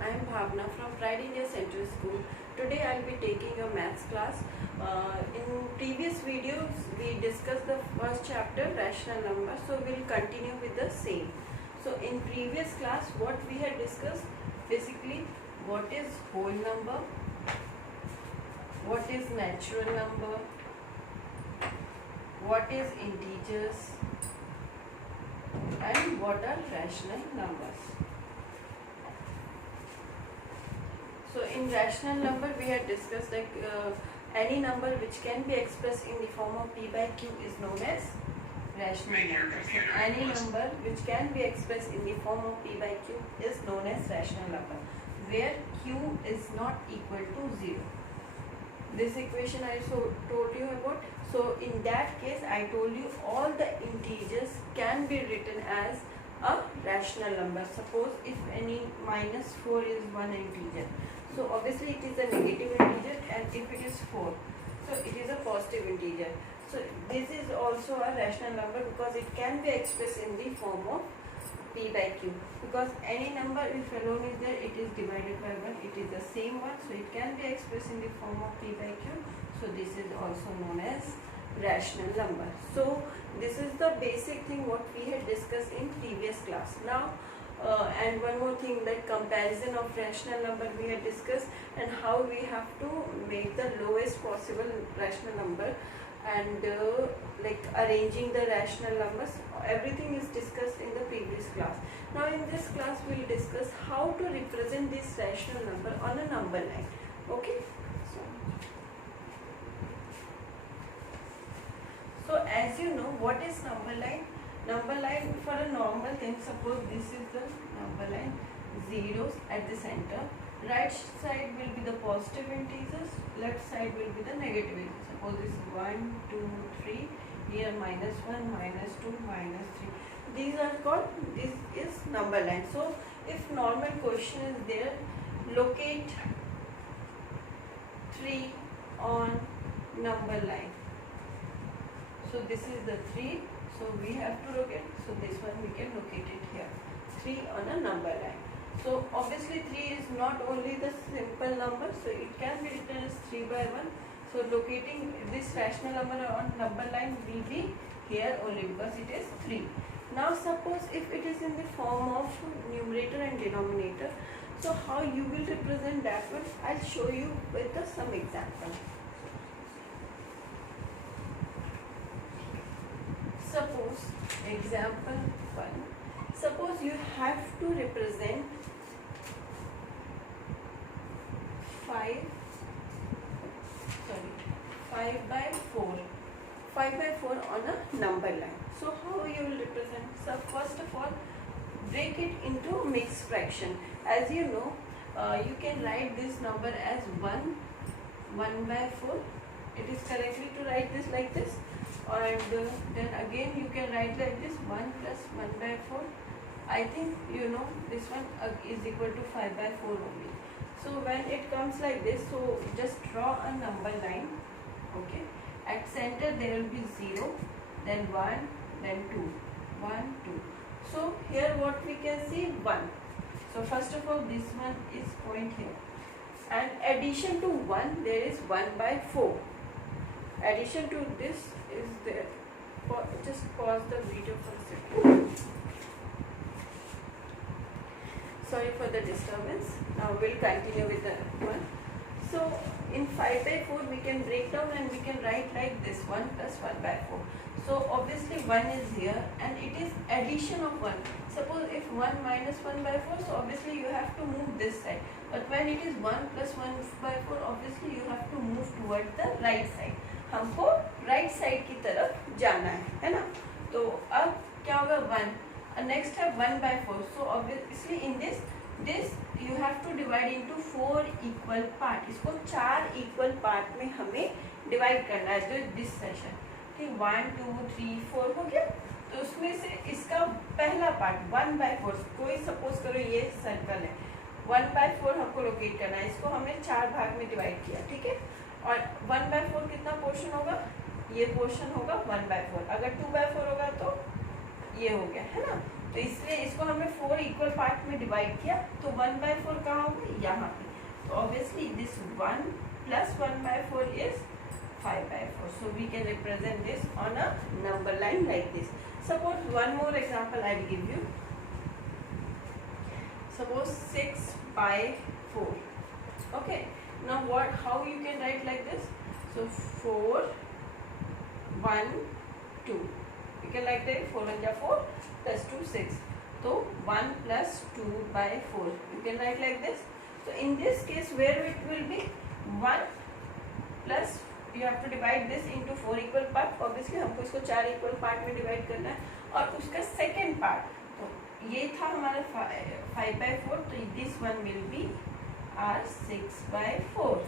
I am Bhavna from Pride India Central School. Today I will be taking a maths class. In previous videos we discussed the first chapter, rational numbers, so we will continue with the same. So in previous class what we had discussed, basically what is whole number, what is natural number, what is integers, and what are rational numbers. So in rational number we had discussed like any number which can be expressed in the form of p by q is known as rational number. So any number which can be expressed in the form of p by q is known as rational number, where q is not equal to 0. This equation I told you about. So in that case I told you all the integers can be written as a rational number. Suppose if any -4 is one integer, so obviously it is a negative integer, and if it is 4, so it is a positive integer. So this is also a rational number because it can be expressed in the form of p by q, because any number if alone is there, it is divided by 1, it is the same one, so it can be expressed in the form of p by q. So this is also known as rational number. So this is the basic thing what we had discussed in previous class. Now and one more thing, like comparison of rational number we had discussed, and how we have to make the lowest possible rational number, and like arranging the rational numbers. Everything is discussed in the previous class. Now in this class we will discuss how to represent this rational number on a number line. Okay, so as you know, what is number line? Number line for a normal thing, suppose this is the number line, zeros at the center, right side will be the positive integers, left side will be the negative integers. Suppose this is 1, 2, 3, here -1, -2, -3. These are called, this is number line. So if normal question is there, locate 3 on number line. So this is the 3, so we have to locate, so this one we can locate it here, 3 on a number line. So obviously 3 is not only the simple number, so it can be written as 3 by 1. So locating this rational number on number line will be here only because it is 3. Now suppose if it is in the form of numerator and denominator, so how you will represent that one, I'll show you with some example. Suppose example 1, suppose you have to represent 5 by 4 on a number line. So how you will represent? So first of all, break it into mixed fraction. As you know, you can write this number as 1 by 4. It is correctly to write this like this, and then again you can write like this, 1 plus 1 by 4. I think you know this one is equal to 5 by 4 only. So when it comes like this, so just draw a number line. Okay, at center there will be 0, then 1, then 2, 1, 2. So here what we can see, 1. So first of all this one is point here, and addition to 1 there is 1 by 4. Addition to this is there. Just pause the video for a second. Sorry for the disturbance. Now we'll continue with the one. So in 5 by 4 we can break down and we can write like this, 1 plus 1 by 4. So obviously 1 is here and it is addition of 1. Suppose if 1 minus 1 by 4, so obviously you have to move this side. But when it is 1 plus 1 by 4, obviously you have to move towards the right side. हमको right side की तरफ जाना है ना? तो अब क्या होगा, 1, नेक्स्ट है 1 by 4. So obviously in this you have to divide into 4 equal part. इसको 4 इक्वल पार्ट में हमें डिवाइड करना है. जो दिस सेशन, ठीक, 1 2 3 4 हो गया. तो उसमें से इसका पहला पार्ट 1 by 4, कोई सपोज करो ये सर्कल है, 1 by 4 हमको लोकेट करना है. इसको हमने 4 भाग में डिवाइड किया, ठीक है. और 1 by 4 कितना पोर्शन होगा, ये पोर्शन होगा 1 by 4. अगर 2 by 4 होगा तो ये हो गया, है ना. तो इसलिए इसको हमने 4 इक्वल पार्ट में डिवाइड किया, तो 1/4 कहाँ होगा, यहाँ पे। तो obviously this 1 plus 1/4 is 5/4. So we can represent this on a number line like this. Suppose one more example I will give you. Suppose 6/4. Okay. Now how you can write like this? So 4, 1, 2. You can write like 4 1 4 plus 2 6. So 1 plus 2/4. You can write like this. So in this case, where it will be 1 plus you have to divide this into 4 equal part. Obviously हमको इसको 4 equal part में divide करना है, और उसका second part, तो ये था हमारा 5/4, तो this one will be our 6/4.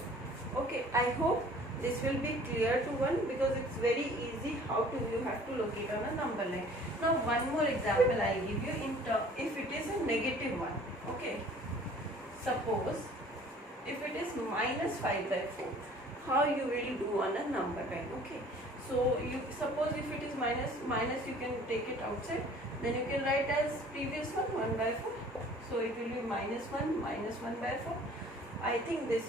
Okay, I hope this will be clear to one, because it's very easy how to you have to locate on a number line. Now one more example I give you in if it is a negative one. Okay, suppose if it is -5/4, how you will do on a number line. Okay, so you suppose if it is minus, you can take it outside, then you can write as previous one 1/4. So it will be -1 -1/4. I think this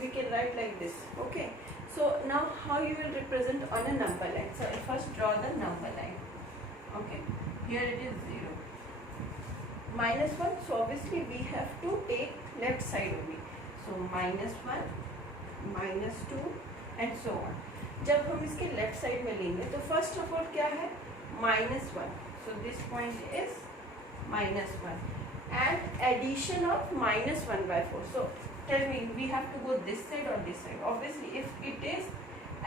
we can write like this. Okay, so now how you will represent on a number line. So I first draw the number line. Okay, here it is 0 -1, so obviously we have to take left side only. So -1 -2 and so on. जब हम इसके left side में लेंगे तो first of all क्या है, -1. So this point is -1 and addition of -1/4. So tell me, we have to go this side or this side? Obviously if it is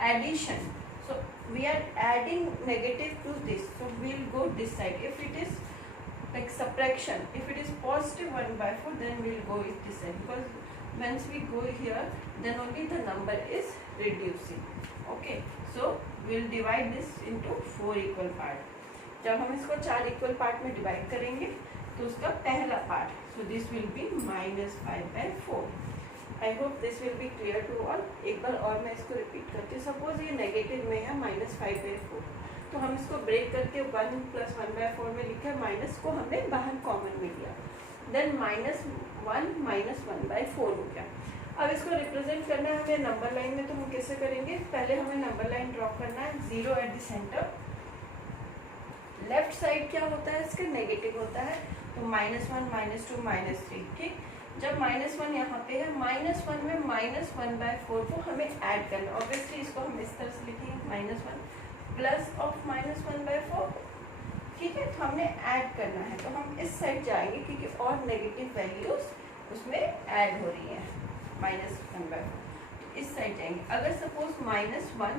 addition, so we are adding negative to this, so we'll go this side. If it is like subtraction, if it is positive 1/4, then we'll go with this side, because once we go here, then only the number is reducing. Okay, so we'll divide this into 4 equal part. जब हम इसको 4 equal part में divide करेंगे, तो उसका पहला part, so this will be -5/4. I hope this will be clear to all. एक बार और मैं इसको repeat करती हूँ. Suppose ये negative में है -5/4, तो हम इसको break करके 1 plus 1/4 में लिखा, माइनस को हमने बाहर कॉमन में लिया, देन -1 -1/4 हो गया. अब इसको रिप्रेजेंट करना है हमें नंबर लाइन में, तो हम कैसे करेंगे, पहले हमें नंबर लाइन ड्रॉ करना है. 0 at the centre. Left side क्या होता है, इसका नेगेटिव होता है, तो -1 -2 -3. ठीक, जब -1 यहाँ पे है, -1 में -1/4 को हमें ऐड करना है. ऑब्वियसली इसको हम इस तरह से लिखेंगे, -1 प्लस ऑफ -1/4. ठीक है, तो हमने ऐड करना है, तो हम इस साइड जाएंगे क्योंकि और नेगेटिव वैल्यूज उसमें ऐड हो रही हैं, -1/4. तो इस साइड जाएंगे. अगर सपोज -1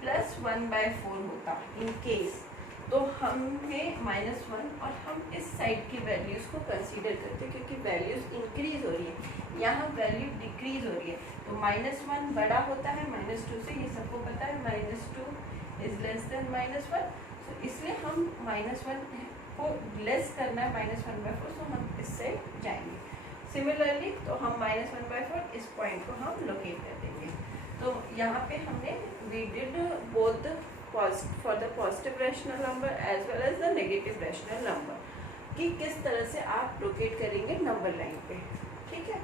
प्लस 1/4 होता इन केस, तो हमें -1 और हम इस साइड की वैल्यूज को कंसीडर करते, क्योंकि वैल्यूज इंक्रीज हो रही है, यहाँ वैल्यू डिक्रीज हो रही है. तो -1 बड़ा होता है -2 से, ये सबको पता है. -2 इज लेस देन -1, तो इसलिए हम -1 को लेस करना है -1/4, तो हम इससे जाएंगे. सिमिलरली तो हम -1/4 इस पॉइंट को हम लोकेट कर देंगे. तो यहाँ पे हमने we did both for the positive rational number as well as the negative rational number, कि किस तरह से आप लोकेट करेंगे नंबर लाइन पे. ठीक है,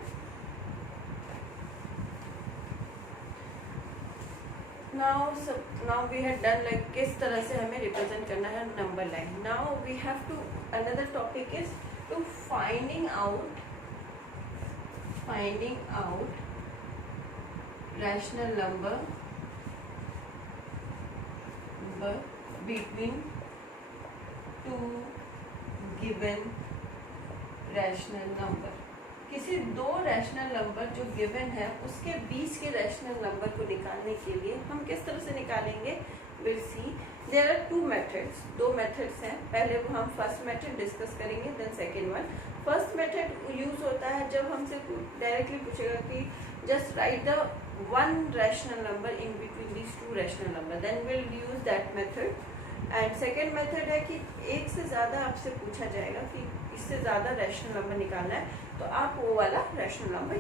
now we have done like किस तरह से हमें रिप्रेजेंट करना है number line. now we have to another topic is to finding out rational number between two given rational number. किसी दो रैशनल नंबर जो गिवन है उसके बीच के रैशनल नंबर को निकालने के लिए हम किस तरह से निकालेंगे, will see. There are 2 methods, 2 methods हैं. पहले वो हम फर्स्ट मेथड डिस्कस करेंगे, then second one. First method use होता है जब हमसे डायरेक्टली पूछेगा कि just write the one rational number in between these 2 rational number, then will use that method. And second method है कि एक से ज़्यादा आपसे पूछा जाएगा कि इससे ज़्यादा रैशनल नंबर निकालना है, तो आप वो वाला रैशनल नंबर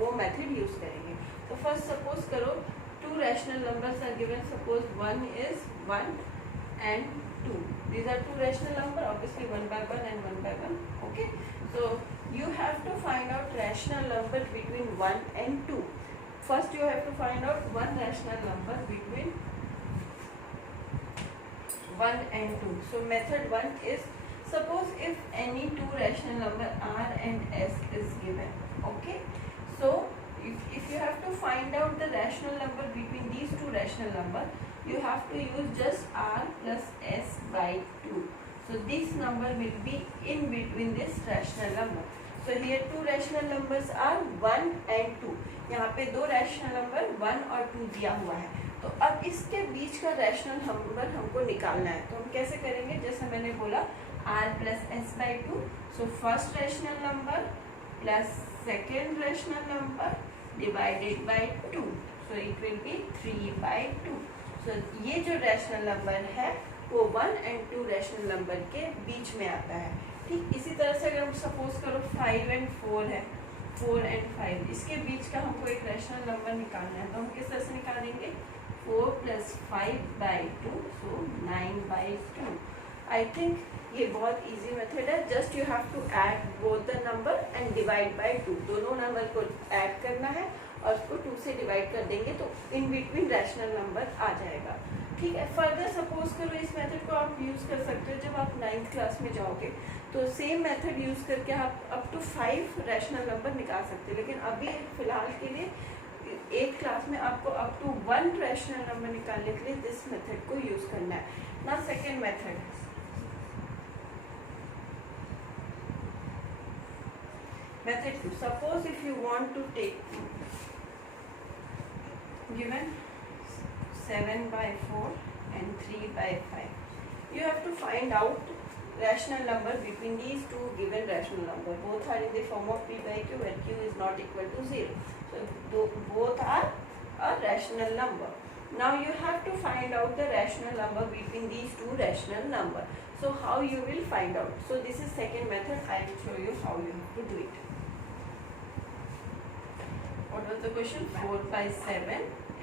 वो मेथड यूज़ करेंगे. तो फर्स्ट सपोज करो 2 rational numbers are given. Suppose 1 is 1 and 2. These are two rational number, obviously 1 by 1 and 1 by 1. Okay, so you have to find out rational number between 1 and 2. First you have to find out one rational number between 1 and 2. So method 1 is, suppose if any two rational number r and s is given. Okay, so if you have to find out the rational number between these two rational number, you have to use just r plus s by 2. So this number will be in between this rational number. So here two rational numbers are 1 and 2. यहाँ पे दो rational number 1 और 2 दिया हुआ है. तो अब इसके बीच का रैशनल नंबर हमको निकालना है. तो हम कैसे करेंगे, जैसे मैंने बोला r plus S by 2. So first rational number plus second rational number divided by 2. So it will be 3 by 2. सो ये जो रैशनल नंबर है वो 1 एंड 2 रैशनल नंबर के बीच में आता है. ठीक इसी तरह से अगर हम सपोज करो 5 एंड 4 है, 4 एंड 5, इसके बीच का हमको एक रैशनल नंबर निकालना है. तो हम किस तरह से निकालेंगे, 4 plus 5 by 2, so 9 by 2. I think ये बहुत इजी मेथड है. Just you have to add both the number and divide by 2. दोनों नंबर को ऐड करना है और उसको 2 से डिवाइड कर देंगे तो इन बिटवीन रैशनल नंबर आ जाएगा. ठीक है, फर्दर सपोज करो इस मेथड को आप यूज़ कर सकते हो जब आप 9th क्लास में जाओगे. तो सेम मेथड यूज़ करके आप अप टू 5 रैशनल नंबर निकाल सकते हैं. लेकिन अभी फिलहाल के लिए 8th क्लास में आपको अप टू 1 रैशनल नंबर निकालने के लिए दिस मेथड को यूज़ करना है. ना second method, method 2. Suppose if you want to take given 7 by 4 and 3 by 5. You have to find out rational number between these two given rational number. Both are in the form of p by q where q is not equal to 0. So both are a rational number. Now you have to find out the rational number between these two rational number. So how you will find out? So this is second method. I will show you how you have to do it. What was the question? 4 by 7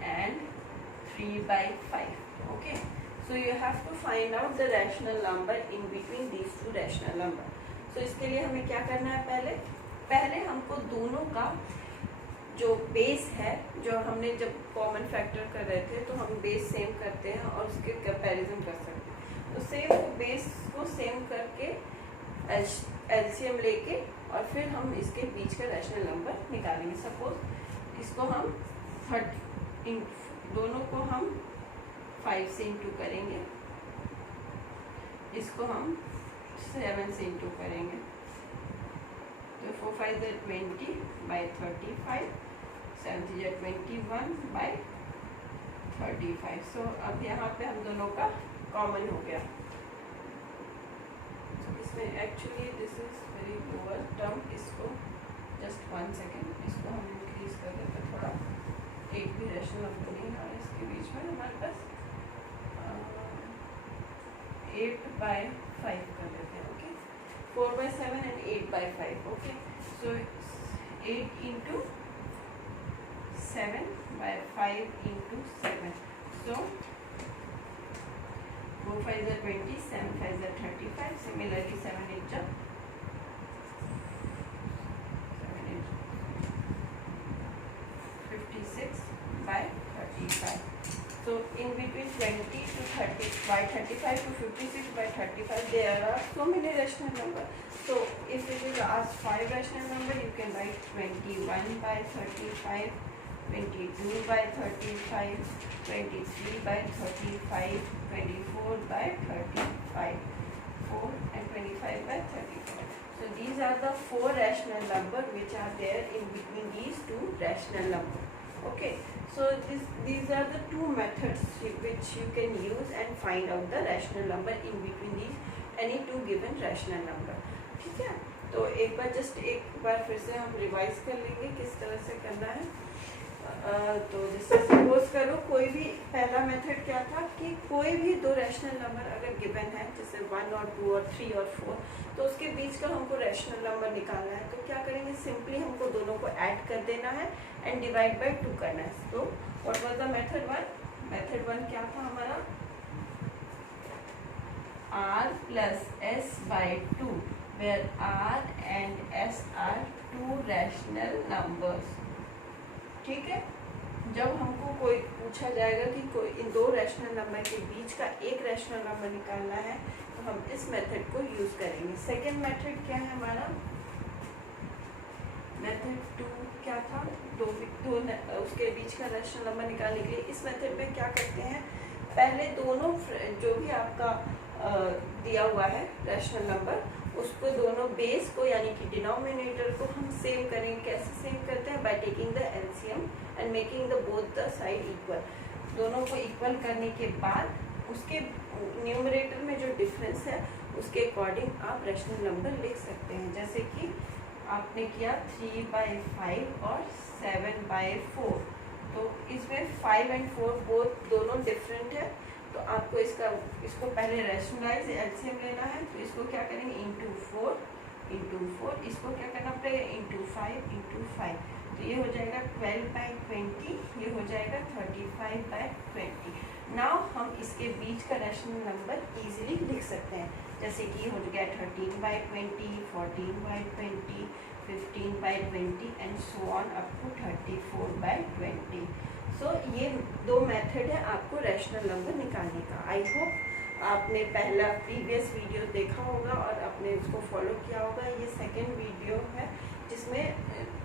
and 3 by 5. Okay, so you have to find out the rational number in between these two rational number. So इसके लिए हमें क्या करना है, पहले हमको दोनों का जो बेस है, जो हमने जब कॉमन फैक्टर कर रहे थे तो हम बेस सेम करते हैं और उसके कंपैरिजन कर सकते हैं. तो सेम बेस को सेम करके एलसीएम लेके और फिर हम इसके बीच का रैशनल नंबर निकालेंगे. सपोज इसको हम दोनों को हम 5 से इंटू करेंगे, इसको हम 7 से इंटू करेंगे. तो 4 5 is 20 by 35, 7 is 21 by 35. सो अब यहाँ पे हम दोनों का कॉमन हो गया. इसमें actually this is very lower term. इसको जस्ट 1 सेकेंड, इसको हम इंक्रीज कर देते थोड़ा. एक भी रैशनल नंबर नहीं है इसके बीच में हमारे पास. 8 by 5 कर देते हैं. Okay, 4 by 7 and 8 by 5. Okay, so 8 into 7 by 5 into 7. So 4 5 is 20, 7 5 is 35. Similarly 7 8 7 8 56 by 35. So in between 20 to 30 by 35 to 56 by 35 there are so many rational number. So if it is asked 5 rational number, you can write 21 by 35, 22 by 35, 23 by 35, 24 by 35, 4 and 25 by 35. So these are the 4 rational number which are there in between these two rational number. Okay, so these are the two methods which you can use and find out the rational number in between these any two given rational number. ठीक है, तो एक बार फिर से हम revise कर लेंगे किस तरह से करना है. तो जैसे सपोज करो कोई भी पहला मेथड क्या था कि कोई भी दो रैशनल नंबर अगर गिवन है, जैसे 1 और 2 और 3 और 4, तो उसके बीच का हमको रैशनल नंबर निकालना है. तो क्या करेंगे, सिंपली हमको दोनों को ऐड कर देना है एंड डिवाइड बाय 2 करना है. तो what was the method 1? Method 1 क्या था हमारा, r plus s by 2, where r and s are two rational numbers. ठीक है, जब हमको कोई पूछा जाएगा कि कोई इन दो रैशनल नंबर के बीच का एक रैशनल नंबर निकालना है तो हम इस मेथड को यूज करेंगे. सेकेंड मेथड क्या है हमारा, मेथड 2 क्या था, दो उसके बीच का रैशनल नंबर निकालने के लिए इस मेथड में क्या करते हैं, पहले दोनों जो भी आपका दिया हुआ है रैशनल नंबर उसको दोनों बेस को यानी कि डिनोमिनेटर को हम सेम करेंगे. कैसे सेम करते हैं, by taking the LCM and making the both the side equal. दोनों को इक्वल करने के बाद उसके न्यूमरेटर में जो डिफरेंस है उसके अकॉर्डिंग आप रैशनल नंबर लिख सकते हैं. जैसे कि आपने किया 3/5 और 7/4, तो इसमें 5 and 4 बोथ दोनों डिफरेंट है. तो आपको इसको पहले रैशनलाइज एलसीएम लेना है. तो इसको क्या करेंगे, इंटू 4, इसको क्या करना पड़ेगा, इंटू 5. तो ये हो जाएगा 12/20, ये हो जाएगा 35/20. नाउ हम इसके बीच का रैशनल नंबर इजीली लिख सकते हैं. जैसे कि हो गया 13/20, 14/20, 15/20 and so on up to 34/20. So ये दो मेथड है आपको रैशनल नंबर निकालने का. आई होप आपने पहला प्रीवियस वीडियो देखा होगा और आपने उसको फॉलो किया होगा. ये सेकंड वीडियो है जिसमें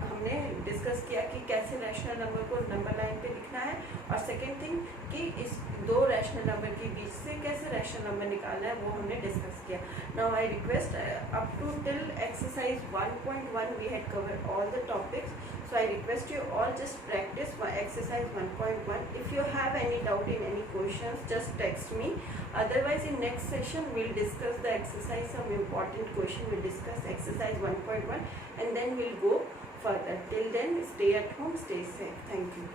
हमने डिस्कस किया कि कैसे रैशनल नंबर को नंबर लाइन पे लिखना है, और सेकंड थिंग कि इस दो रैशनल नंबर के बीच से कैसे रैशनल नंबर निकालना है वो हमने डिस्कस किया. Now I request up to till exercise 1.1 we had covered all the topics. So I request you all just practice my exercise 1.1. If you have any doubt in any questions, just text me. Otherwise, in next session, we'll discuss the exercise, some important question. We'll discuss exercise 1.1 and then we'll go further. Till then, stay at home, stay safe. Thank you.